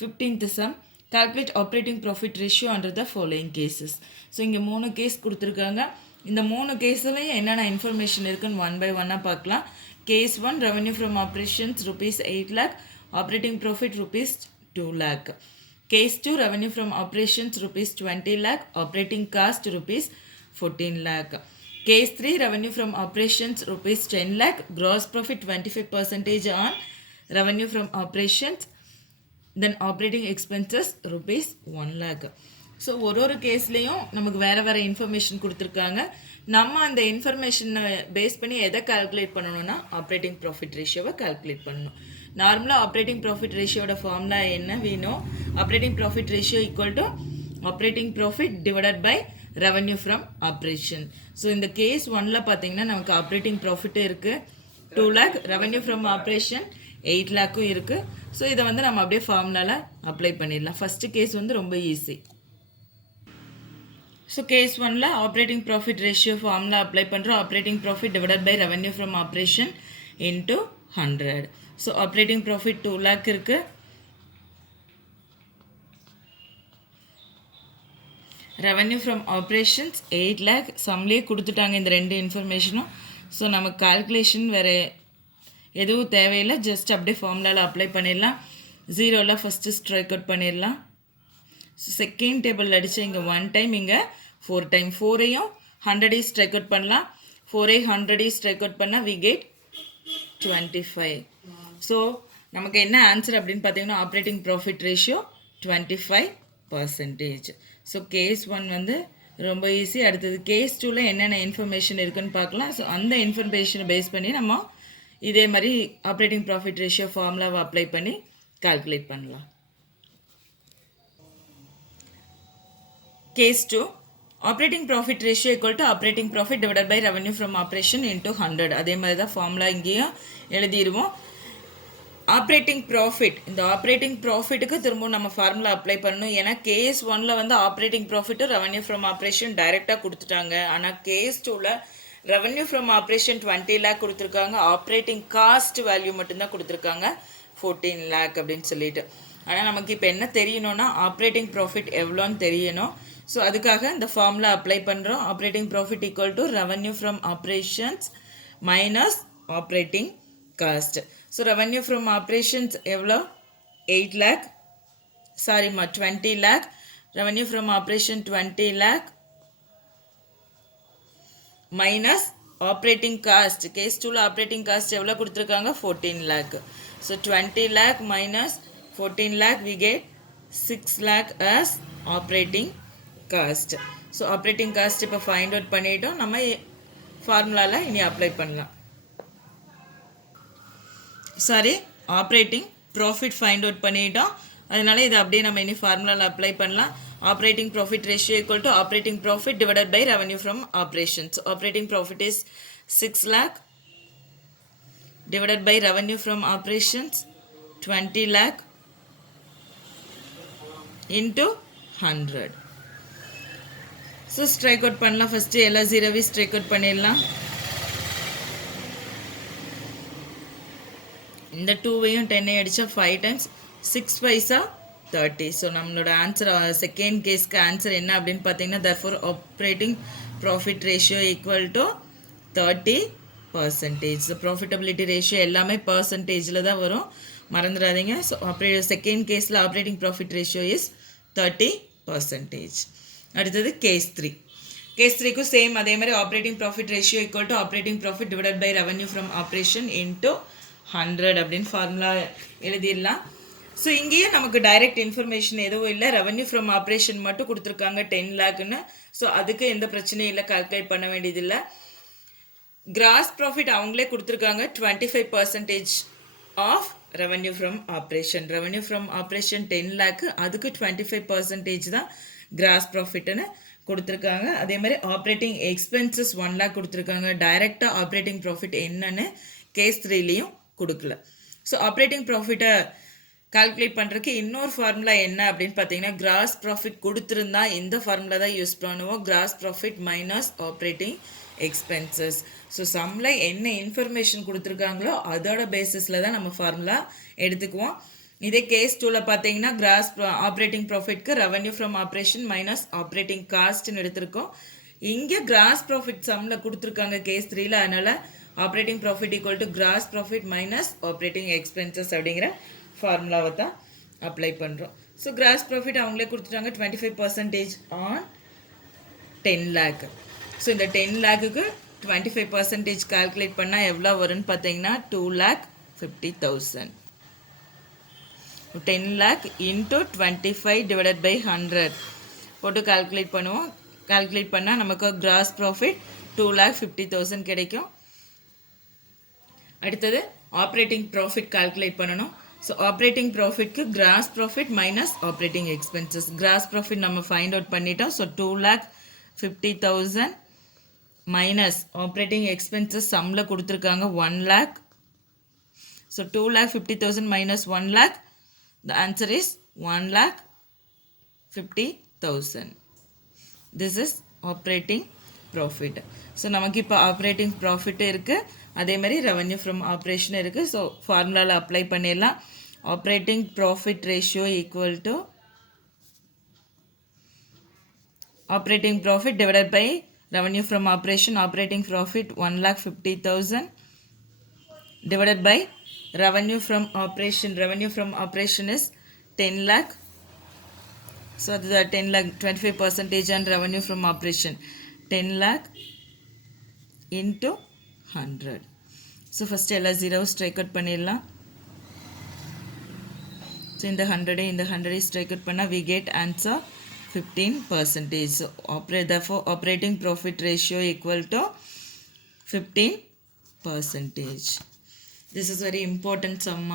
15th sum, calculate operating profit ratio under the following cases. So இங்கே 3 case கொடுத்துருக்காங்க. இந்த 3 கேஸ்லையும் என்னென்ன இன்ஃபர்மேஷன் இருக்குன்னு ஒன் பை ஒன்னாக பார்க்கலாம். Case 1 revenue from operations rupees 8 lakh, operating profit rupees 2 lakh. Case 2 revenue from operations rupees 20 lakh, operating cost rupees 14 lakh. Case 3 revenue from operations rupees 10 lakh, gross profit 25% on revenue from operations, then operating expenses rupees 1 lakh. So ஒரு கேஸ்லேயும் நமக்கு வேறு information கொடுத்துருக்காங்க. நம்ம அந்த இன்ஃபர்மேஷனை base பண்ணி எதை calculate பண்ணணும்னா ஆப்ரேட்டிங் ப்ராஃபிட் ரேஷியோவை கால்குலேட் பண்ணணும். நார்மலாக ஆப்ரேட்டிங் ப்ராஃபிட் ரேஷியோட ஃபார்முலா என்ன வேணும்? Operating profit ratio equal to operating profit divided by revenue from operation. So இந்த கேஸ் 1ல் பார்த்தீங்கன்னா நமக்கு ஆப்ரேட்டிங் ப்ராஃபிட்டும் இருக்குது 2 lakh, ரெவன்யூ ஃப்ரம் ஆப்ரேஷன் 8 lakhம் இருக்குது. ஸோ இதை நம்ம அப்படியே ஃபார்முலாவில் அப்ளை பண்ணிடலாம். ஃபஸ்ட்டு கேஸ் ரொம்ப ஈஸி. ஸோ கேஸ் 1ல் operating profit ratio formula apply பண்ணுறோம். Operating profit divided by revenue from operation into 100. So operating profit 2 lakh இருக்குது. Revenue from operations 8 lakh. சம்லேயே கொடுத்துட்டாங்க இந்த ரெண்டு இன்ஃபர்மேஷனும். ஸோ நமக்கு கால்குலேஷன் வேறு எதுவும் தேவையில்லை, ஜஸ்ட் அப்படியே ஃபார்முலாவில் அப்ளை பண்ணிடலாம். 0ல் ஃபஸ்ட்டு ஸ்ட்ரைக் அவுட் பண்ணிடலாம். செகண்ட் டேபிள் அடித்து இங்கே 1 டைம், இங்கே 4 டைம். 4ஐயும் 100ஐயும் ஸ்ட்ரைக் அவுட் பண்ணலாம். 4ஐ 100ஐயும் ஸ்ட்ரைக் அவுட் பண்ணால் வி கெட் 25. ஸோ நமக்கு என்ன ஆன்சர் அப்படின்னு பார்த்தீங்கன்னா operating profit ratio 25%. So case 1 ரொம்ப ஈஸி. அடுத்தது கேஸ் 2ல் என்னென்ன இன்ஃபர்மேஷன் இருக்குன்னு பார்க்கலாம். ஸோ அந்த இன்ஃபர்மேஷனை பேஸ் பண்ணி நம்ம இதே மாதிரி ஆப்ரேட்டிங் ப்ராஃபிட் ரேஷியோ ஃபார்முலாவை அப்ளை பண்ணி கால்குலேட் பண்ணலாம். Case 2, operating profit ratio equal to operating profit divided by revenue from operation into 100. அதே மாதிரி தான் ஃபார்முலா இங்கேயும் எழுதிடுவோம். ஆப்ரேட்டிங் ப்ராஃபிட், இந்த ஆப்ரேட்டிங் ப்ராஃபிட்டுக்கு திரும்பவும் நம்ம ஃபார்முலா அப்ளை பண்ணணும். ஏன்னா கேஸ் 1ல் ஆப்ரேட்டிங் ப்ராஃபிட்டும் ரெவன்யூ ஃப்ரம் ஆப்ரேஷன் டைரெக்டாக கொடுத்துட்டாங்க. ஆனால் கேஸ் 2ல் ரெவன்யூ ஃப்ரம் ஆப்ரேஷன் 20 lakh கொடுத்துருக்காங்க. ஆப்ரேட்டிங் காஸ்ட் வேல்யூ மட்டும்தான் கொடுத்துருக்காங்க 14 lakh அப்படின்னு சொல்லிட்டு. ஆனால் நமக்கு இப்போ என்ன தெரியணும்னா ஆப்ரேட்டிங் ப்ராஃபிட் எவ்வளோன்னு தெரியணும். ஸோ அதுக்காக இந்த ஃபார்முலா அப்ளை பண்ணுறோம். Operating profit equal to revenue from operations minus operating cost. So revenue from operations எவ்வளோ? 8 lakh, சாரிம்மா 20 lakh. Revenue from operation 20 lakh minus operating cost. Case 2ல் ஆப்ரேட்டிங் காஸ்ட் எவ்வளோ கொடுத்துருக்காங்க? 14 lakh. So 20 lakh minus 14 lakh we get 6 lakh as operating cost. So operating cost இப்போ find out பண்ணிட்டோம். நம்ம ஃபார்முலாவில் இனி அப்ளை பண்ணலாம். Sorry, operating profit find out பண்ணிட்டோம். அதனால இதை அப்படியே நம்ம இனி ஃபார்முலாவில் அப்ளை பண்ணலாம். Operating profit ratio equal to operating profit divided by revenue from operations. Operating profit is 6 lakh divided by revenue from operations 20 lakh into 100. So strike out பண்ணலாம். First எல்லா ஜீரோவையும் ஸ்ட்ரைக் அவுட் பண்ணிடலாம். இந்த 2வையும் 10ஐயும் அடித்தா 5 times 6 5s 30. ஸோ நம்மளோட answer second கேஸ்க்கு answer என்ன அப்படின்னு பார்த்தீங்கன்னா therefore operating profit ratio equal to 30%. So profitability ratio எல்லாமே பர்சன்டேஜில் தான் வரும், மறந்துடாதீங்க. ஸோ செகண்ட் கேஸில் ஆப்ரேட்டிங் ப்ராஃபிட் ரேஷியோ இஸ் 30%. அடுத்தது கேஸ் 3. கேஸ் 3க்கும் சேம் அதே மாதிரி operating profit ratio equal to operating profit divided by revenue from operation into 100 அப்படின்னு ஃபார்முலா எழுதிடலாம். ஸோ இங்கேயும் நமக்கு டைரக்ட் இன்ஃபர்மேஷன் எதுவும் இல்லை, ரெவன்யூ ஃப்ரம் ஆப்ரேஷன் மட்டும் கொடுத்துருக்காங்க 10 lakhன்னு. ஸோ அதுக்கு எந்த பிரச்சனையும் இல்லை, கால்குலேட் பண்ண வேண்டியதில்லை. கிராஸ் ப்ராஃபிட் அவங்களே கொடுத்துருக்காங்க 25% of revenue from operation. Revenue from operation 10 lakh, அதுக்கு 25% தான் கிராஸ் ப்ராஃபிட்னு கொடுத்துருக்காங்க. அதே மாதிரி ஆப்ரேட்டிங் எக்ஸ்பென்சஸ் 1 lakh கொடுத்துருக்காங்க. டைரெக்டாக ஆப்ரேட்டிங் ப்ராஃபிட் என்னன்னு கேஸ் 3லையும் கொடுக்கல. ஸோ ஆப்ரேட்டிங் ப்ராஃபிட்டை கால்குலேட் பண்ணுறதுக்கு இன்னொரு ஃபார்முலா என்ன அப்படின்னு பார்த்தீங்கன்னா கிராஸ் ப்ராஃபிட் கொடுத்துருந்தா இந்த ஃபார்முலா தான் யூஸ் பண்ணுவோம். Gross profit minus operating expenses. So சம்மில் என்ன இன்ஃபர்மேஷன் கொடுத்துருக்காங்களோ அதோட பேசிஸில் தான் நம்ம ஃபார்முலா எடுத்துக்குவோம். இதே கேஸ் 2ல பார்த்தீங்கன்னா கிராஸ் ஆப்ரேட்டிங் ப்ராஃபிட்க்கு revenue from operation minus operating காஸ்ட்னு எடுத்திருக்கோம். இங்கே கிராஸ் ப்ராஃபிட் சம்மில் கொடுத்துருக்காங்க கேஸ் 3ல. அதனால் operating profit equal to gross profit minus operating expenses அப்படிங்கிற ஃபார்முலாவை தான் அப்ளை பண்ணுறோம். ஸோ கிராஸ் ப்ராஃபிட் அவங்களே கொடுத்துட்டாங்க 25% ஆன் 10 lakh. ஸோ இந்த 10 lakhக்கு 25% கால்குலேட் பண்ணால் எவ்வளோ வரும்னு பார்த்தீங்கன்னா 2,50,000. 10 lakh into 25 divided by 100 போட்டு கால்குலேட் பண்ணுவோம். கால்குலேட் பண்ணால் நமக்கு கிராஸ் ப்ராஃபிட் 2,50,000 கிடைக்கும். அடுத்தது ஆப்ரேட்டிங் ப்ராஃபிட் கால்குலேட் பண்ணணும். ஸோ ஆப்ரேட்டிங் ப்ராஃபிட்க்கு gross profit minus operating expenses. Gross profit நம்ம ஃபைண்ட் அவுட் பண்ணிட்டோம். ஸோ 2,50,000 மைனஸ் ஆப்ரேட்டிங் எக்ஸ்பென்சஸ் சம்மில் கொடுத்துருக்காங்க 1 lakh. So 2,50,000 minus 1 lakh. The answer is 1,50,000. This is operating profit. So நமக்கு இப்போ ஆப்ரேட்டிங் ப்ராஃபிட் இருக்குது, அதே மாதிரி ரெவன்யூ ஃப்ரம் ஆப்ரேஷன் இருக்குது. ஸோ ஃபார்முலாவில் அப்ளை பண்ணிடலாம். Operating profit ratio equal to operating profit divided by revenue from operation. Operating profit 1,50,000 divided by revenue from operation. Revenue from operation is 10 lakh. So the 10 lakh 25% on revenue from operation. 10 lakh into 100. So first எல்லா 0 strike out பண்ணிடலாம். So இந்த 100 strike out பண்ணா we get answer 15%. So therefore operating profit ratio equal to 15%. This is very important sum.